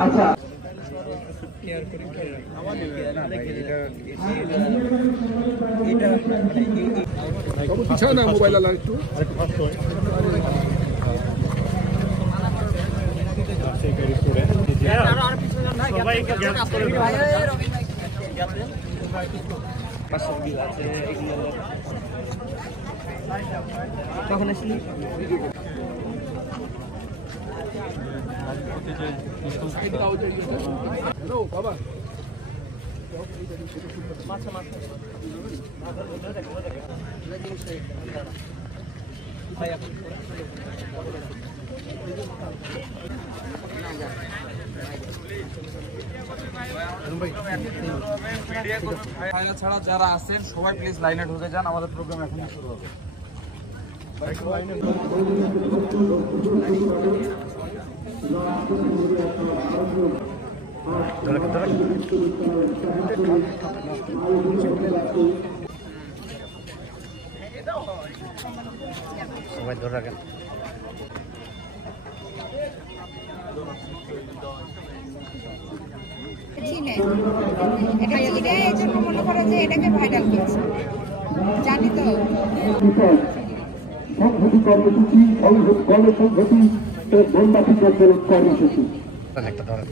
আচ্ছা। মোবাইল আলার একটু কখন আসলি? ছাড়া যারা আছেন সবাই প্লিজ লাইনে ঢুকে যান আমাদের প্রোগ্রাম এখনই শুরু হবে। সবাই ধরে রাখেন। এটা চিনে এই জন্য মনে করে যে এটাকে ভাইরাল করছে। জানি তো। সংহতি কর্মসূচি গণসংহতি ও মোমবাতি প্রজ্বলন কর্মসূচি একটা ধরেন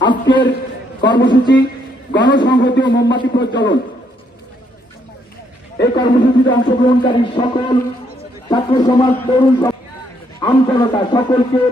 আজকের কর্মসূচি গণসংহতি ও মোমবাতি প্রজ্বলন। এই কর্মসূচিতে অংশগ্রহণকারী সকল ছাত্র সমাজ, তরুণ আমজনতা সকলকে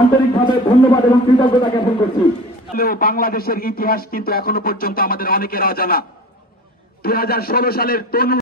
আন্তরিকভাবে ধন্যবাদ এবং কৃতজ্ঞতা জ্ঞাপন করছি। বাংলাদেশের ইতিহাস কিন্তু এখনও পর্যন্ত আমাদের অনেকের অজানা। দুই হাজার ষোলো সালের তনু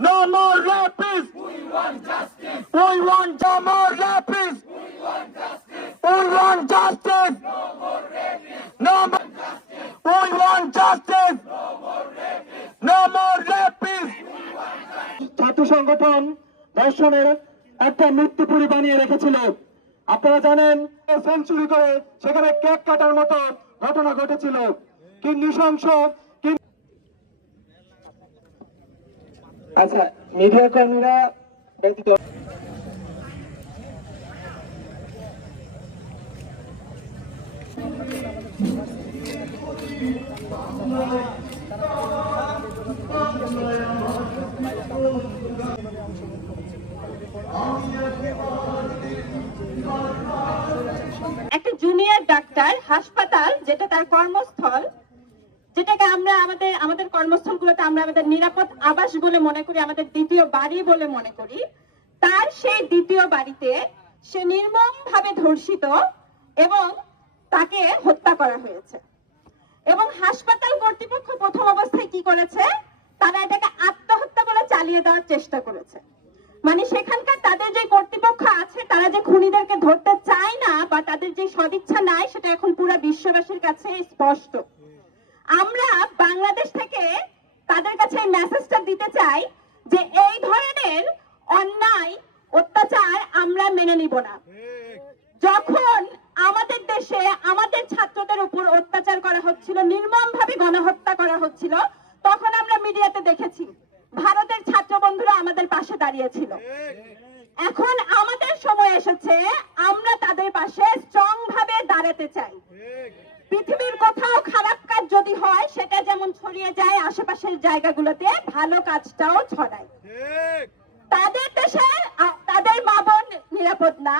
No more rapists! We want justice! We want no more rapists! We want justice! We want justice! No more rapists! No more justice! We want justice! No more rapists! No more rapists! ছাত্র সংগঠন ধর্ষণের একটা মৃত্যুপুরি বানিয়ে রেখেছিল আপনারা জানেন century করে সেখানে কেক কাটার মতো ঘটনা ঘটেছিল কি নৃশংস কি আচ্ছা মিডিয়া কর্মীরা ব্যতীত একটা জুনিয়র ডাক্তার হাসপাতাল, যেটা তার কর্মস্থল, যেটাকে আমরা আমাদের আমাদের কর্মস্থলগুলোতে আমরা আমাদের নিরাপদ আবাস বলে মনে করি, আমাদের দ্বিতীয় বাড়ি বলে মনে করি, তার সেই দ্বিতীয় বাড়িতে সে নির্মম ভাবে ধর্ষিত এবং তাকে হত্যা করা হয়েছে। এবং হাসপাতাল কর্তৃপক্ষ প্রথম অবস্থায় কি করেছে? তারা বলে চালিয়ে দেওয়ার চেষ্টা করেছে। মানে সেখানকার তাদের যে কর্তৃপক্ষ আছে, তারা যে খুনিদেরকে ধরতে চায় না বা তাদের যে সদিচ্ছা নাই, সেটা এখন পুরো বিশ্ববাসীর কাছে স্পষ্ট। আমরা বাংলাদেশ থেকে তাদের কাছে এই মেসেজটা দিতে চাই যে এই ধরনের অন্যায়, অত্যাচার আমরা মেনে নিব না। যখন আমাদের দেশে আমাদের ছাত্রদের উপর অত্যাচার করা হচ্ছিল নির্মম ভাবে গণহত্যা করা হচ্ছিল, তখন আমরা মিডিয়াতে দেখেছি। ভারতের বন্ধুরা আমাদের পাশে দাঁড়িয়েছিল। এখন আমাদের সময় এসেছে, আমরা তাদের পাশে স্ট্রং ভাবে দাঁড়াতে চাই। পৃথিবীর কোথাও খারাপ কাজ যদি হয়, সেটা যেমন ছড়িয়ে যায় আশেপাশের জায়গাগুলোতে, ভালো কাজটাও ছড়ায়। তাদের দেশে তাদের মা বোন নিরাপদ না।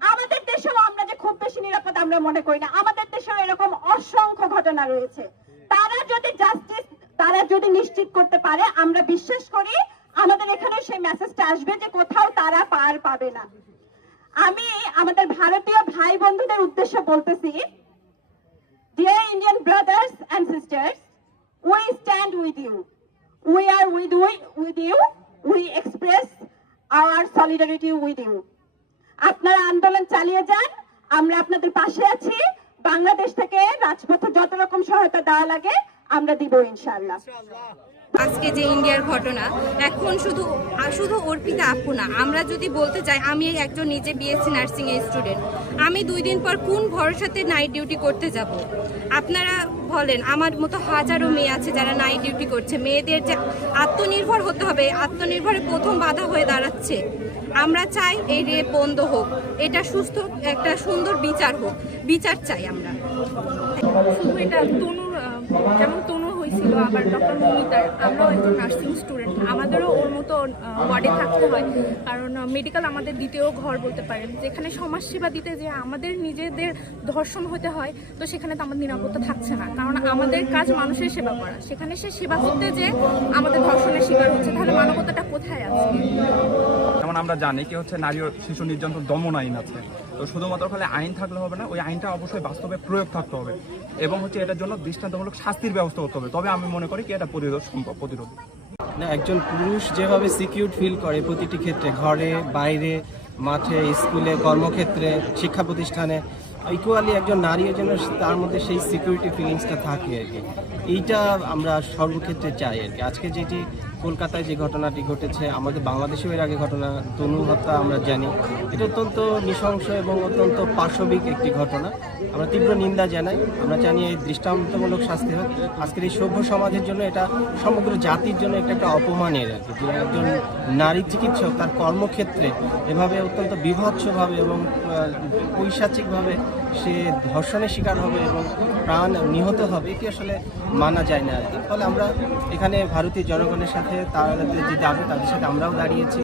আমাদের দেশেও আমরা যে খুব বেশি নিরাপদ আমরা মনে করি না। আমাদের দেশেও এরকম অসংখ্য ঘটনা রয়েছে। তারা যদি জাস্টিস তারা যদি নিশ্চিত করতে পারে, আমরা বিশ্বাস করি আমাদের এখানে সেই মেসেজটা আসবে যে কোথাও তারা পার পাবে না আমি আমাদের ভারতীয় ভাই বন্ধুদের উদ্দেশ্যে বলতেছি Dear Indian brothers and sisters, we stand with you. We are with, we- with you. We express our solidarity with you. আপনারা আন্দোলন চালিয়ে যান আমরা আপনাদের পাশে আছি বাংলাদেশ থেকে রাজপথে যত রকম সহায়তা দেওয়া লাগে আমরা দিব ইনশাআল্লাহ আজকে যে ইন্ডিয়ার ঘটনা, এখন শুধু শুধু অর্পিতা আপু না, আমরা যদি বলতে চাই, আমি একজন নিজে বিএসসি নার্সিং এর স্টুডেন্ট আমি দুই দিন পর কোন ভরসাতে নাইট ডিউটি করতে যাব? আপনারা বলেন, আমার মতো হাজারো মেয়ে আছে যারা নাইট ডিউটি করছে, মেয়েদের যে আত্মনির্ভর হতে হবে, আত্মনির্ভরে প্রথম বাধা হয়ে দাঁড়াচ্ছে। আমরা চাই এই রেপ বন্ধ হোক, এটা সুস্থ একটা সুন্দর বিচার হোক, বিচার চাই আমরা। শুধু এটা, তনুর যেমন হয়েছিল আবার ডক্টর মমিতার। আমরাও একজন নার্সিং স্টুডেন্ট আমাদেরও ওর মতো ওয়ার্ডে থাকতে হয়। কারণ মেডিকেল আমাদের দ্বিতীয় ঘর বলতে পারেন। যেখানে সমাজসেবা দিতে যে আমাদের নিজেদের ধর্ষণ হতে হয়, তো সেখানে তো আমাদের নিরাপত্তা থাকছে না। কারণ, আমাদের কাজ মানুষের সেবা করা। সেখানে সে সেবা করতে যে আমাদের ধর্ষণের শিকার হচ্ছে, তাহলে মানবতাটা কোথায় আছে? যেমন আমরা জানি কি হচ্ছে, নারী শিশু নির্যাতন দমন আইন আছে। তো শুধুমাত্র ফলে আইন থাকলে হবে না, ওই আইনটা অবশ্যই বাস্তবে প্রয়োগ থাকতে হবে। এবং হচ্ছে এটার জন্য দৃষ্টান্তমূলক শাস্তির ব্যবস্থা করতে হবে। তবে আমি মনে করি কি এটা প্রতিরোধ সম্ভব, প্রতিরোধ। না, একজন পুরুষ যেভাবে সিকিউর ফিল করে প্রতিটি ক্ষেত্রে, ঘরে, বাইরে, মাঠে, স্কুলে, কর্মক্ষেত্রে, শিক্ষা প্রতিষ্ঠানে ইকুয়ালি একজন নারীর জন্য তার মধ্যে সেই সিকিউরিটি ফিলিংসটা থাকে আর কি। এইটা আমরা সর্বক্ষেত্রে চাই আর কি। আজকে যেটি কলকাতায় যে ঘটনাটি ঘটেছে, আমাদের বাংলাদেশেও এর আগে ঘটনা তনু হত্যা আমরা জানি। এটা অত্যন্ত নৃশংস এবং অত্যন্ত পাশবিক একটি ঘটনা। আমরা তীব্র নিন্দা জানাই। আমরা জানি এই দৃষ্টান্তমূলক শাস্তি হোক। আজকের এই সভ্য সমাজের জন্য এটা সমগ্র জাতির জন্য একটা একটা অপমানের যে একজন নারী চিকিৎসক তার কর্মক্ষেত্রে এভাবে অত্যন্ত বিভৎসভাবে এবং পৈশাচিকভাবে সে ধর্ষণের শিকার হবে এবং প্রাণ নিহত হবে, এটি আসলে মানা যায় না আর কি। ফলে আমরা এখানে ভারতীয় জনগণের সাথে তাদের যে দাবি, তাদের সাথে আমরাও দাঁড়িয়েছি।